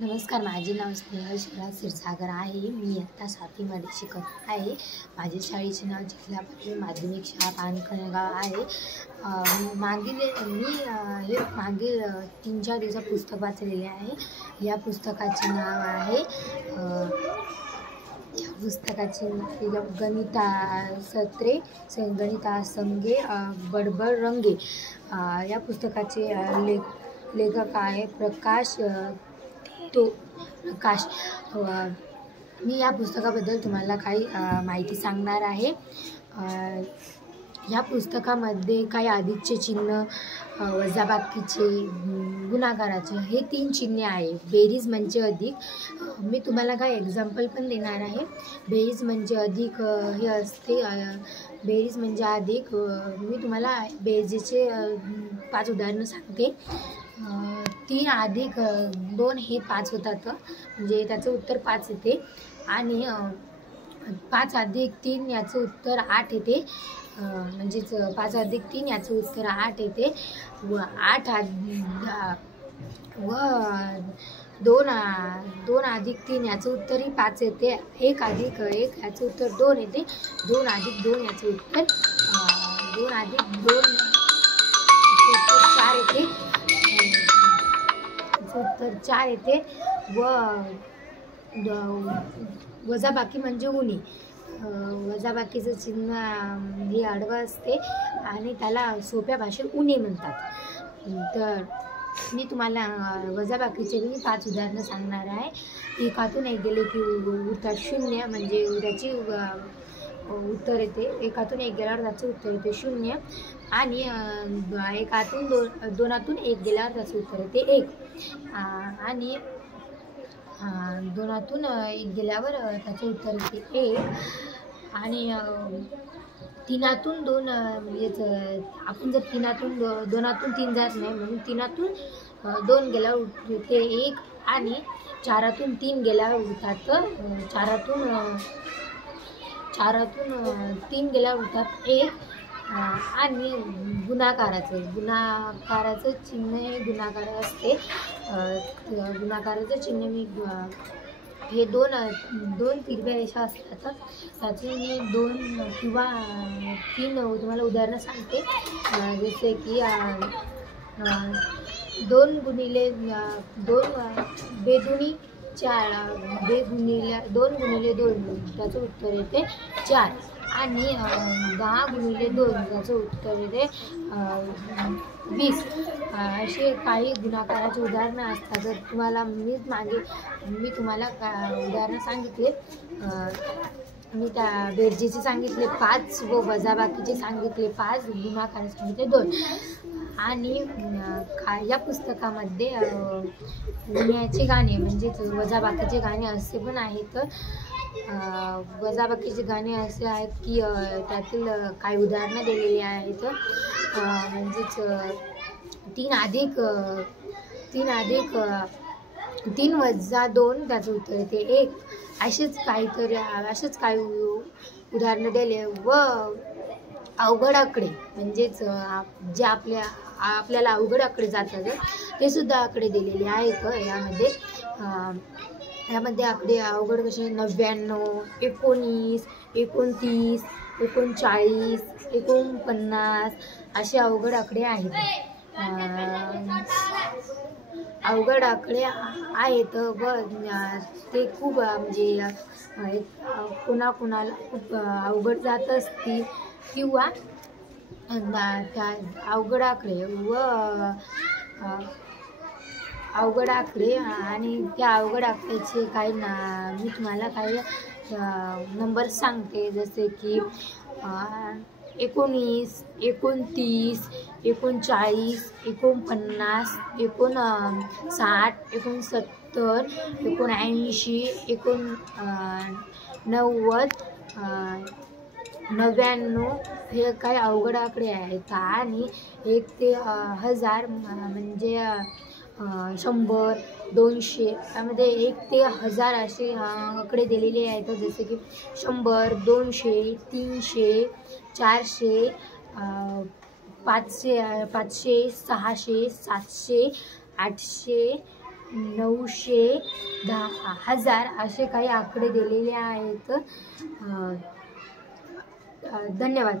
नमस्कार, माझे नाव स्नेहल शिवराज क्षीरसागर आहे. मी इयत्ता 7वीमध्ये शिकत आहे. माझ्या शाळेचे नाव जिल्हा परिषद माध्यमिक शाळा पानखळगाव आहे. मी मागील 3-4 दिवसात पुस्तक वाचलेले आहे. या पुस्तकाचे नाव आहे गणिता संगे बडबड रंगे. या पुस्तकाचे लेखक आहे प्रकाश. मी या पुस्तकाबद्दल तुम्हाला काही माहिती सांगणार आहे. या पुस्तकामध्ये काही अधिकचे चिन्ह, वजाबाकीचे, गुणाकाराचे हे 3 चिन्हे आहे. बेरीज म्हणजे अधिक. मी तुम्हाला काही एक्झाम्पल पण देणार आहे. बेरीज म्हणजे अधिक हे असते. बेरीज म्हणजे अधिक. मी तुम्हाला बेरीजचे 5 उदाहरणं सांगते. 3 अधिक 2 हे 5 होतात, म्हणजे त्याचं उत्तर 5 येते. आणि 5 अधिक 3 याचं उत्तर 8 येते. म्हणजेच 5 अधिक 3 याचं उत्तर 8 येते. व 2 अधिक 3 याचं उत्तरही 5 येते. 1 अधिक 1 याचं उत्तर 2 येते. 2 अधिक 2 याचं उत्तर 2 अधिक 2 उत्तर 4 येते. उत्तर 4 येते. व वजाबाकी म्हणजे उणे. वजाबाकीचं चिन्ह हे आडवं असते आणि त्याला सोप्या भाषेत उणे म्हणतात. तर मी तुम्हाला वजाबाकीचे 5 उदाहरणं सांगणार आहे. एकातून 1 गेले की उरतात 0, म्हणजे त्याची उत्तर येते. एकातून 1 गेल्यावर त्याचं उत्तर येते 0. आणि एकातून 2तून 1 गेल्यावर त्याचं उत्तर येते 1. आणि 2तून 1 गेल्यावर त्याचं उत्तर येते 1. आणि 3तून 2 आपण जर 2तून 3 जात नाही, म्हणून 3तून 2 गेल्यावर येते 1. आणि 4तून 3 गेल्यावर उरतात 4तून 3 गेल्यावर उरतात 1. आणि गुणाकाराचं चिन्ह हे गुणाकार असते. गुणाकाराचं चिन्ह हे 2 तिरव्या रेषा असतात. त्याचे मी 2 किंवा 3 तुम्हाला उदाहरणं सांगते. जसे की 2 गुणिले 2 बेदुनी 4. 2 गुणिले 2 त्याचं उत्तर येते 4. आणि 10 गुणिले 2 याचं उत्तर येते 20. असे काही गुणाकाराचे उदाहरणं असतात. जर तुम्हाला मी तुम्हाला उदाहरणं सांगितले. मी त्या बेरजेचे सांगितले 5 व वजाबाकीचे सांगितले 5, गुणाकार सांगितले 2. आणि या पुस्तकामध्ये गुण्याचे गाणे म्हणजेच वजाबाकीचे गाणे असे पण आहेत. वजाबाकीचे गाणे असे आहेत की त्यातील काही उदाहरणं दिलेली आहेत. म्हणजेच 3 वजा 2 त्याचं उत्तर येते 1. असेच काही उदाहरणं दिले. व अवघड आकडे म्हणजेच जे आपल्याला अवघड आकडे जातात ते सुद्धा आकडे दिलेले आहेत. यामध्ये आकडे अवघड कसे 99, 19, 29, 39, 49 असे अवघड आकडे आहेत. अवघड आकडे आहेत व ते खूप म्हणजे कोणाला खूप अवघड जात असतील किंवा त्या अवघड आकडे आणि त्या अवघड आकड्याचे काही मी तुम्हाला काही नंबर सांगते. जसे की 19, 29, 39, 49, 59, 69, 79, 90, 99 हे काही अवघड आकडे आहेत. आणि 1 ते 1000 म्हणजे 100, 200 त्यामध्ये 1 ते 1000 असे आकडे दिलेले आहेत. जसे की 100, 200, 300, 400, 500, 600, 700, 800, 910,000 असे काही आकडे दिलेले आहेत. धन्यवाद.